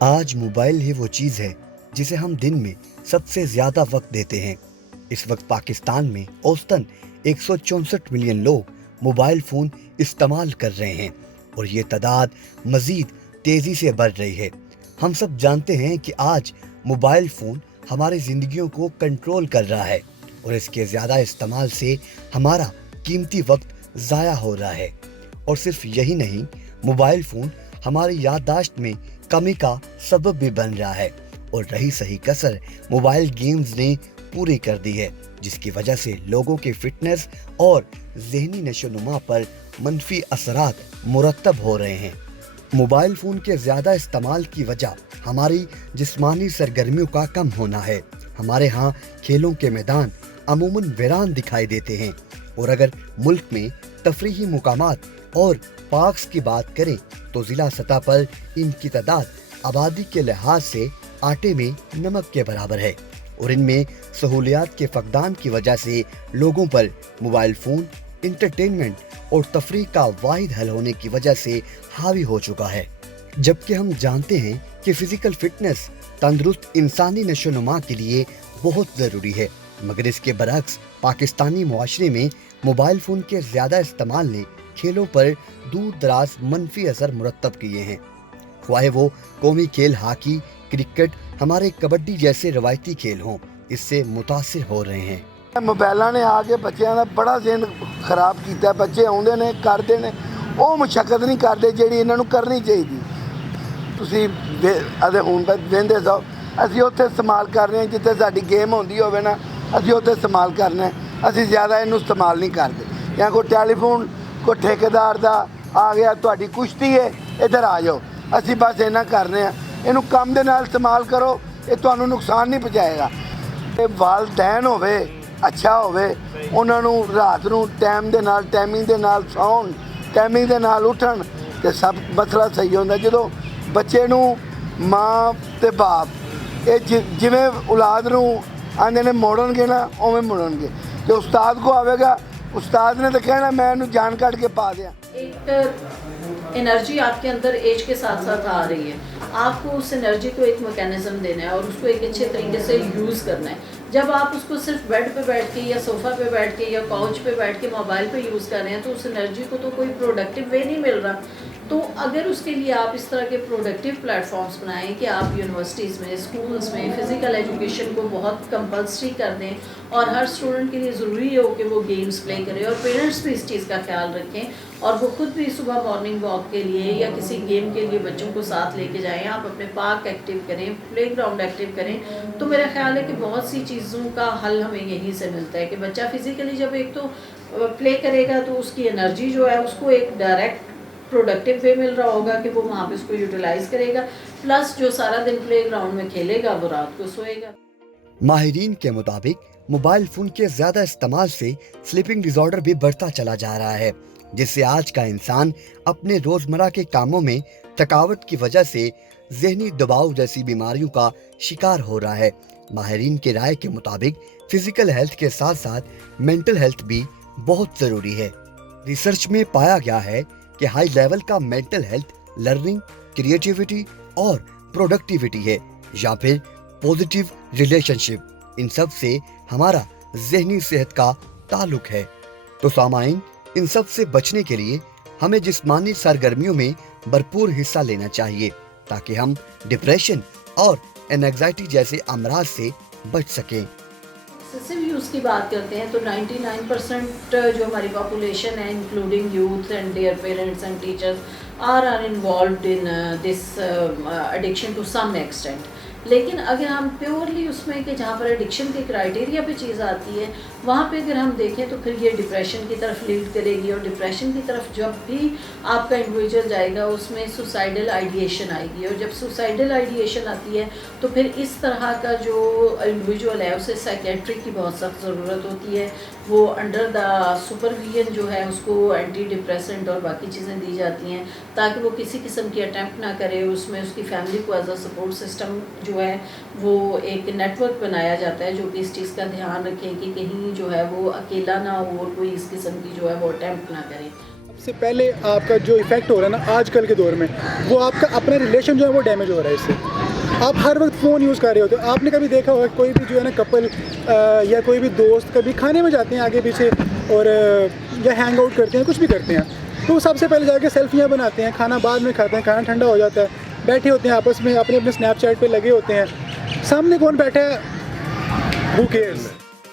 آج موبائل ہی وہ چیز ہے جسے ہم دن میں سب سے زیادہ وقت دیتے ہیں۔ اس وقت پاکستان میں اوسطاً 164 ملین لوگ موبائل فون استعمال کر رہے ہیں اور یہ تعداد مزید تیزی سے بڑھ رہی ہے۔ ہم سب جانتے ہیں کہ آج موبائل فون ہماری زندگیوں کو کنٹرول کر رہا ہے اور اس کے زیادہ استعمال سے ہمارا قیمتی وقت ضائع ہو رہا ہے۔ اور صرف یہی نہیں، موبائل فون ہماری یادداشت میں کمی کا سبب بھی بن رہا ہے اور رہی صحیح کسر موبائل گیمز نے پوری کر دی ہے، جس کی وجہ سے لوگوں کی فٹنس اور ذہنی نشو و نما پر منفی اثرات مرتب ہو رہے ہیں۔ موبائل فون کے زیادہ استعمال کی وجہ ہماری جسمانی سرگرمیوں کا کم ہونا ہے۔ ہمارے ہاں کھیلوں کے میدان عموماً ویران دکھائی دیتے ہیں اور اگر ملک میں تفریحی مقامات اور پارکس کی بات کریں تو ضلع سطح پر ان کی تعداد آبادی کے لحاظ سے آٹے میں نمک کے برابر ہے اور ان میں سہولیات کے فقدان کی وجہ سے لوگوں پر موبائل فون انٹرٹینمنٹ اور تفریح کا واحد حل ہونے کی وجہ سے حاوی ہو چکا ہے۔ جبکہ ہم جانتے ہیں کہ فزیکل فٹنس تندرست انسانی نشو و نما کے لیے بہت ضروری ہے، مگر اس کے برعکس پاکستانی معاشرے میں موبائل فون کے زیادہ استعمال نے کھیلوں پر دور دراز منفی اثر مرتب کیے ہیں۔ خواہ وہ قومی کھیل ہاکی، کرکٹ، ہمارے کبڈی جیسے روایتی کھیل ہوں، اس سے متاثر ہو رہے ہیں۔ موبائلوں نے آ کے بچوں کا بڑا ذہن خراب کیتا ہے۔ بچے آتے ہیں کرتے ہیں، وہ مشقت نہیں کرتے جیڑی انہوں کرنی چاہیے۔ تسی ہوں وہدے جاؤ، اسی اتنے استعمال کر رہے ہیں جتنے ساری گیم ہوتی ہوئے نا، اسی اتنے استعمال کرنا ہے۔ اسی زیادہ یہ استعمال نہیں کرتے۔ یا کوئی ٹیلیفون کوئی ٹھیکیدار دا آ گیا، تہاڈی کشتی ہے ادھر آ جاؤ، اسی بس اینا کر رہے ہیں۔ یہ کم دے نال استعمال کرو، یہ تمہیں نقصان نہیں پہنچائے گا۔ والدین ہوئے اچھا ہوئے، انہوں نے رات نو ٹائم دے نال ٹائمنگ دے نال سون ٹائمنگ دے نال اٹھن تے سب مسئلہ صحیح ہوتا ہے۔ جدو بچے نو ماں تے باپ یہ جویں اولاد نو آندے نے موڑن گے نا اویں موڑن گے۔ جو استاد کو آئے گا، استاد نے تو کہنا میں انہوں جان کٹ کے پا دیا۔ ایک انرجی آپ کے اندر ایج کے ساتھ ساتھ آ رہی ہے، آپ کو اس انرجی کو ایک میکینزم دینا ہے اور اس کو ایک اچھے طریقے سے یوز کرنا ہے۔ جب آپ اس کو صرف بیڈ پہ بیٹھ کے یا صوفہ پہ بیٹھ کے یا کاؤچ پہ بیٹھ کے موبائل پہ یوز کر رہے ہیں تو اس انرجی کو تو کوئی پروڈکٹیو وے نہیں مل رہا۔ تو اگر اس کے لیے آپ اس طرح کے پروڈکٹیو پلیٹ فارمز بنائیں کہ آپ یونیورسٹیز میں، اسکولز میں فزیکل ایجوکیشن کو بہت کمپلسری کر دیں اور ہر اسٹوڈنٹ کے لیے ضروری ہو کہ وہ گیمز پلے کرے اور پیرنٹس بھی اس چیز کا خیال رکھیں اور وہ خود بھی صبح مارننگ واک کے لیے یا کسی گیم کے لیے بچوں کو ساتھ لے کے جائیں، آپ اپنے پارک ایکٹیو کریں، پلے گراؤنڈ ایکٹیو کریں، تو میرا خیال ہے کہ بہت سی چیزوں کا حل ہمیں یہیں سے ملتا ہے کہ بچہ فزیکلی جب ایک تو پلے کرے گا تو اس کی انرجی جو ہے اس کو ایک ڈائریکٹ پروڈکٹیو وے مل رہا ہوگا کہ وہ وہاں پہ اس کو یوٹیلائز کرے گا، پلس جو سارا دن پلے گراؤنڈ میں کھیلے گا وہ رات کو سوئے گا۔ ماہرین کے مطابق موبائل فون کے زیادہ استعمال سے سلیپنگ ڈس آرڈر بھی بڑھتا چلا جا رہا ہے، جس سے آج کا انسان اپنے روزمرہ کے کاموں میں تھکاوٹ کی وجہ سے ذہنی دباؤ جیسی بیماریوں کا شکار ہو رہا ہے۔ ماہرین کے رائے کے مطابق فزیکل ہیلتھ کے ساتھ ساتھ مینٹل ہیلتھ بھی بہت ضروری ہے۔ ریسرچ میں پایا گیا ہے کہ ہائی لیول کا مینٹل ہیلتھ لرننگ، کریٹیوٹی اور پروڈکٹیوٹی ہے یا پھر پوزیٹیو ریلیشن شپ، ان سب سے ہمارا ذہنی صحت کا تعلق ہے۔ تو سامعین، ان سب سے بچنے کے لیے ہمیں جسمانی سرگرمیوں میں بھرپور حصہ لینا چاہیے تاکہ ہم ڈپریشن اور اینگزائٹی جیسے امراض سے بچ سکیں۔ ایکسیسو یوز کی بات کرتے ہیں تو 99% جو ہماری پاپولیشن ہے including youth and their parents and teachers are involved in this addiction to some extent. لیکن اگر ہم پیورلی اس میں کہ جہاں پر ایڈکشن کے کرائٹیریا پہ چیز آتی ہے وہاں پہ اگر ہم دیکھیں تو پھر یہ ڈپریشن کی طرف لیڈ کرے گی، اور ڈپریشن کی طرف جب بھی آپ کا انڈیویجول جائے گا اس میں سوسائڈل آئیڈیشن آئے گی، اور جب سوسائڈل آئیڈیشن آتی ہے تو پھر اس طرح کا جو انڈیویجول ہے اسے سائیکیٹرک کی بہت سخت ضرورت ہوتی ہے۔ وہ انڈر دا سپرویژن جو ہے اس کو اینٹی ڈپریسنٹ اور باقی چیزیں دی جاتی ہیں تاکہ وہ کسی قسم کی اٹیمپٹ نہ کرے۔ اس میں اس کی فیملی کو ایز اے سپورٹ سسٹم جو ہے وہ ایک نیٹ ورک بنایا جاتا ہے جو کہ اس چیز کا دھیان رکھیں کہ کہیں جو ہے وہ اکیلا نہ ہو اور کوئی اس قسم کی جو ہے وہ اٹیمپٹ نہ کرے۔ سے پہلے آپ کا جو ایفیکٹ ہو رہا ہے نا آج کل کے دور میں، وہ آپ کا اپنا ریلیشن جو ہے وہ ڈیمیج ہو رہا ہے اس سے۔ آپ ہر وقت فون یوز کر رہے ہوتے ہیں، آپ نے کبھی دیکھا ہوگا کوئی بھی جو ہے نا کپل یا کوئی بھی دوست کبھی کھانے میں جاتے ہیں آگے پیچھے اور یا ہینگ آؤٹ کرتے ہیں، کچھ بھی کرتے ہیں، تو وہ سب سے پہلے جا کے سیلفیاں بناتے ہیں، کھانا بعد میں کھاتے ہیں، کھانا ٹھنڈا ہو جاتا ہے، بیٹھے ہوتے ہیں آپس میں اپنے اپنے اسنیپ چیٹ پہ لگے ہوتے ہیں، سامنے کون بیٹھا ہے who cares۔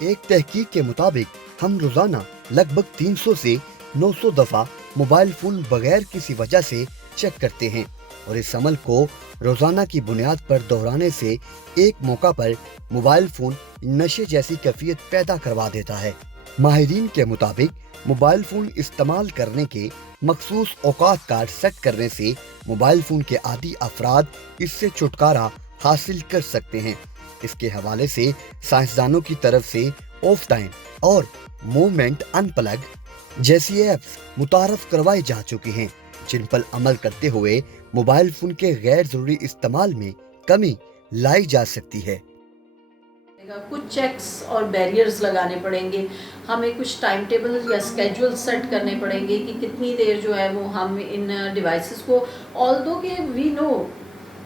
ایک تحقیق کے مطابق ہم روزانہ لگ بھگ 300 سے 900 دفعہ موبائل فون بغیر کسی وجہ سے چیک کرتے ہیں، اور اس عمل کو روزانہ کی بنیاد پر دہرانے سے ایک موقع پر موبائل فون نشے جیسی کیفیت پیدا کروا دیتا ہے۔ ماہرین کے مطابق موبائل فون استعمال کرنے کے مخصوص اوقات کا سیٹ کرنے سے موبائل فون کے عادی افراد اس سے چھٹکارا حاصل کر سکتے ہیں۔ اس کے حوالے سے سائنسدانوں کی طرف سے آف ٹائم اور موومنٹ ان پلگ جیسی ایپس متعارف کروائی جا چکی ہیں، جن پر عمل کرتے ہوئے موبائل فون کے غیر ضروری استعمال میں کمی لائی جا سکتی ہے۔ کچھ چیکس اور بیریئرز لگانے پڑیں گے، ہمیں کچھ ٹائم ٹیبل یا اسکیجول سیٹ کرنے پڑیں گے کہ کتنی دیر جو ہے وہ ہم ان ڈیوائسز کو، آلدو کہ وی نو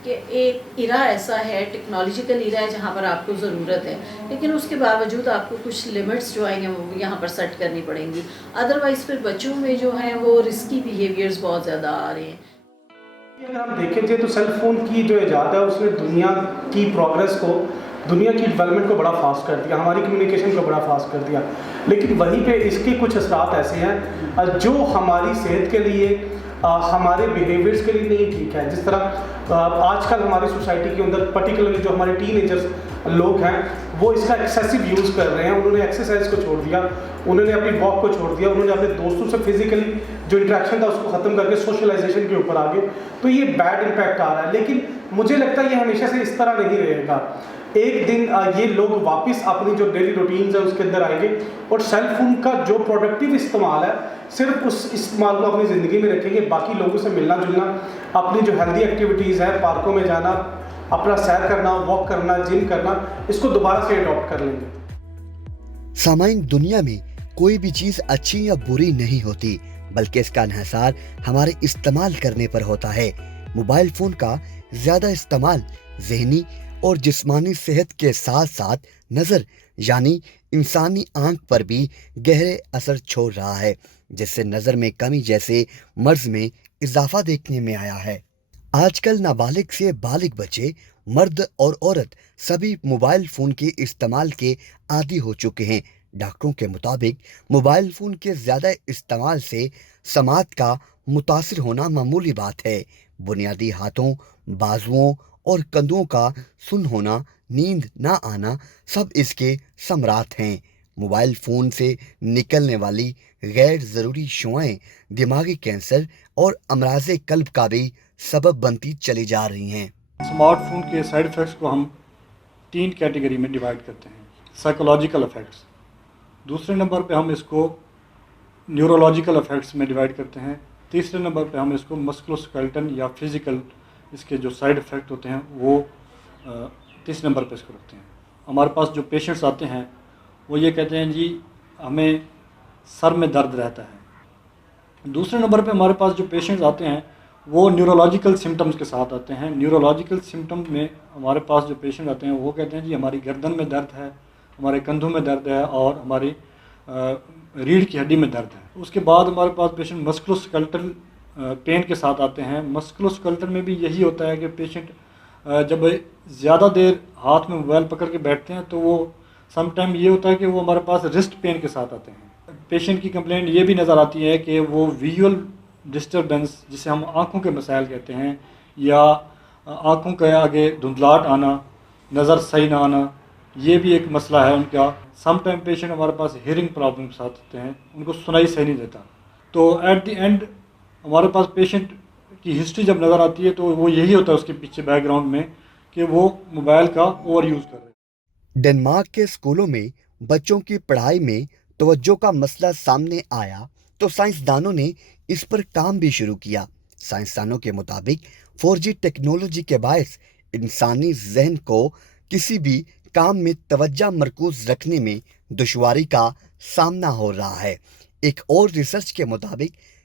کہ ایک ایرا ایسا ہے، ٹیکنالوجیکل ایرا ہے جہاں پر آپ کو ضرورت ہے، لیکن اس کے باوجود آپ کو کچھ لمٹس جو ہیں وہ یہاں پر سیٹ کرنی پڑیں گی، ادروائز پھر بچوں میں جو ہیں وہ رسکی بیہیویئرز بہت زیادہ آ رہے ہیں۔ اگر ہم دیکھیں جائے تو سیل فون کی جو ایجاد ہے اس نے دنیا کی پروگرس کو، دنیا کی ڈیولپمنٹ کو بڑا فاسٹ کر دیا، ہماری کمیونیکیشن کو بڑا فاسٹ کر دیا، لیکن وہیں پہ اس کے کچھ اثرات ایسے ہیں جو ہماری صحت کے لیے، ہمارے بیہیویئرس کے لیے نہیں ٹھیک ہے۔ جس طرح آج کل ہماری سوسائٹی کے اندر پرٹیکولرلی جو ہمارے ٹین ایجرز لوگ ہیں وہ اس کا ایکسیسو یوز کر رہے ہیں، انہوں نے ایکسرسائز کو چھوڑ دیا، انہوں نے اپنی واک کو چھوڑ دیا، انہوں نے اپنے دوستوں سے فزیکلی جو انٹریکشن تھا اس کو ختم کر کے سوشلائزیشن کے اوپر آ گئے، تو یہ بیڈ امپیکٹ آ رہا ہے۔ لیکن مجھے لگتا ہے یہ ہمیشہ سے اس طرح نہیں رہے گا، ایک دن یہ لوگ واپس اپنی جو ڈیلی روٹینز ہیں اس کے اندر آئیں گے اور سیل فون کا جو پروڈکٹیو استعمال ہے صرف اس استعمال کو اپنی زندگی میں رکھیں گے، باقی لوگوں سے ملنا جلنا، اپنی جو ہیلدی ایکٹیویٹیز ہیں، پارکوں میں جانا، اپنا سیر کرنا، واک کرنا، جم کرنا، اس کو دوبارہ سے اڈاپٹ کر لیں گے۔ سامعین، دنیا میں کوئی بھی چیز اچھی یا بری نہیں ہوتی، بلکہ اس کا انحصار ہمارے استعمال کرنے پر ہوتا ہے۔ موبائل فون کا زیادہ استعمال ذہنی اور جسمانی صحت کے ساتھ ساتھ نظر یعنی انسانی آنکھ پر بھی گہرے اثر چھوڑ رہا ہے، جس سے نظر میں کمی جیسے مرض میں اضافہ دیکھنے میں آیا ہے۔ آج کل نابالغ سے بالغ بچے، مرد اور عورت سبھی موبائل فون کے استعمال کے عادی ہو چکے ہیں۔ ڈاکٹروں کے مطابق موبائل فون کے زیادہ استعمال سے سماعت کا متاثر ہونا معمولی بات ہے۔ بنیادی ہاتھوں، بازوؤں اور کندھوں کا سن ہونا، نیند نہ آنا، سب اس کے ثمرات ہیں۔ موبائل فون سے نکلنے والی غیر ضروری شعاعیں دماغی کینسر اور امراض قلب کا بھی سبب بنتی چلی جا رہی ہیں۔ اسمارٹ فون کے سائیڈ افیکٹس کو ہم 3 کیٹیگری میں ڈیوائڈ کرتے ہیں۔ سائیکولوجیکل افیکٹس، دوسرے نمبر پہ ہم اس کو نیورولوجیکل افیکٹس میں ڈیوائڈ کرتے ہیں، تیسرے نمبر پہ ہم اس کو مسکولوسکیلٹن یا فزیکل اس کے جو سائیڈ افیکٹ ہوتے ہیں وہ تیسرے نمبر پہ اس کو رکھتے ہیں۔ ہمارے پاس جو پیشنٹس آتے ہیں وہ یہ کہتے ہیں جی ہمیں سر میں درد رہتا ہے۔ دوسرے نمبر پہ ہمارے پاس جو پیشنٹس آتے ہیں وہ نیورولوجیکل سمٹمز کے ساتھ آتے ہیں۔ نیورولوجیکل سمٹم میں ہمارے پاس جو پیشنٹ آتے ہیں وہ کہتے ہیں جی ہماری گردن میں درد ہے، ہمارے کندھوں میں درد ہے اور ہماری ریڑھ کی ہڈی میں درد ہے۔ اس کے بعد ہمارے پاس پیشنٹ مسکولوسکیلٹل پین کے ساتھ آتے ہیں۔ مسکولوسکیلٹل میں بھی یہی ہوتا ہے کہ پیشنٹ جب زیادہ دیر ہاتھ میں موبائل پکڑ کے بیٹھتے ہیں تو وہ سم ٹائم یہ ہوتا ہے کہ وہ ہمارے پاس رسٹ پین کے ساتھ آتے ہیں۔ پیشنٹ کی کمپلینٹ یہ بھی نظر آتی ہے کہ وہ ویژول ڈسٹربنس جسے ہم آنکھوں کے مسائل کہتے ہیں، یا آنکھوں کے آگے دھندلاہٹ آنا، نظر صحیح نہ آنا، یہ بھی ایک مسئلہ ہے ان کا۔ سم ٹائم پیشنٹ ہمارے پاس ہیئرنگ پرابلم کے ساتھ ہوتے ہیں، ان کو سنائی صحیح نہیں دیتا۔ تو ایٹ دی اینڈ ہمارے پاس پیشنٹ کی ہسٹری جب نظر آتی ہے تو وہ یہی ہوتا ہے اس کے پیچھے بیک گراؤنڈ میں کہ وہ موبائل کا اوور یوز کر رہے ہیں۔ ڈنمارک کے اسکولوں میں بچوں کی پڑھائی میں توجہ کا مسئلہ سامنے آیا تو سائنسدانوں نے اس پر کام بھی شروع کیا۔ سائنسدانوں کے مطابق 4G ٹیکنالوجی کے باعث انسانی ذہن کو کسی بھی کام میں توجہ مرکوز رکھنے میں دشواری کا سامنا ہو رہا ہے۔ ایک اور ریسرچ کے مطابق